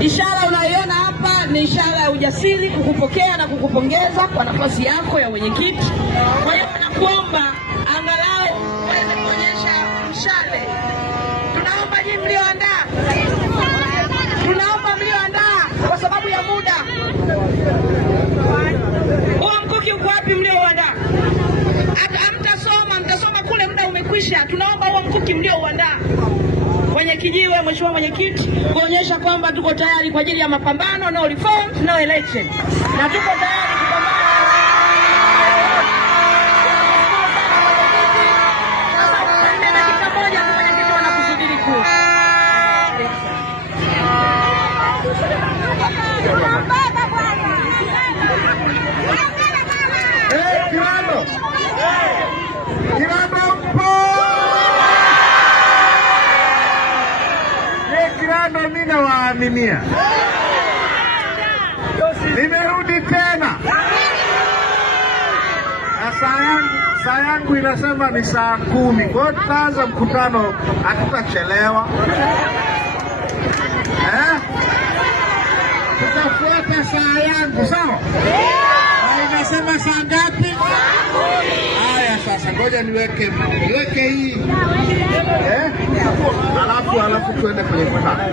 Ishara unayoiona hapa ni ishara ya ujasiri, kukupokea na kukupongeza kwa nafasi yako ya wenyekiti. Kwa hiyo nakuomba angalau uweze kuonyesha mshale. Tunaomba nyinyi mlioandaa, kwa sababu ya muda. Huo mkuki uko wapi mliouandaa? Mtasoma kule, muda umekwisha. Tunaomba huo mkuki mliouandaa kwenye kijiwe, mheshimiwa mwenyekiti, kuonyesha kwamba tuko tayari kwa ajili ya mapambano, no reform, no election. Na tuko tayari kupambana. Dakika moja tu mwenyekiti wanakusubiri kule. Kirando mimi nawaaminia. Nimerudi tena. Saa yangu inasema ni saa 10. Kwa hiyo tutaanza mkutano, hatutachelewa. Tutafuata saa yangu, sawa? Inasema saa ngapi? Haya, sasa ngoja niweke hii. Alafu tuende kwenye mkutano.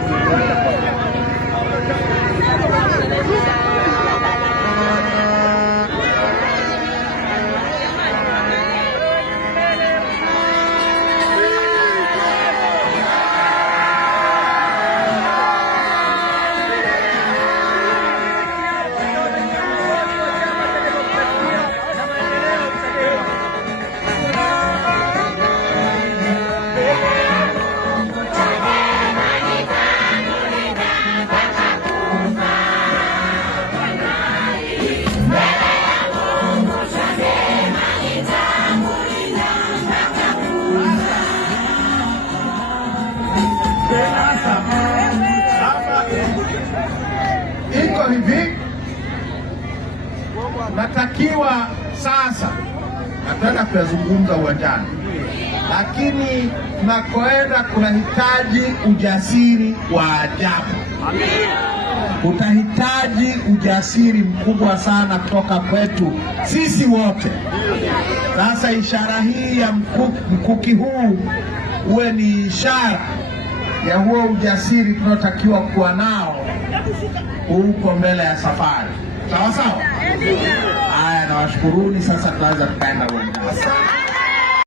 Iko hivi, natakiwa sasa, nataka kuyazungumza uwanjani, lakini tunakoenda kunahitaji ujasiri wa ajabu. Utahitaji ujasiri mkubwa sana kutoka kwetu sisi wote. Sasa ishara hii ya mkuki huu uwe ni ishara ya huo ujasiri tunaotakiwa kuwa nao huko mbele ya safari. Sawa sawa? Haya, nawashukuruni. Sasa tunaweza tukaenda uwanjani.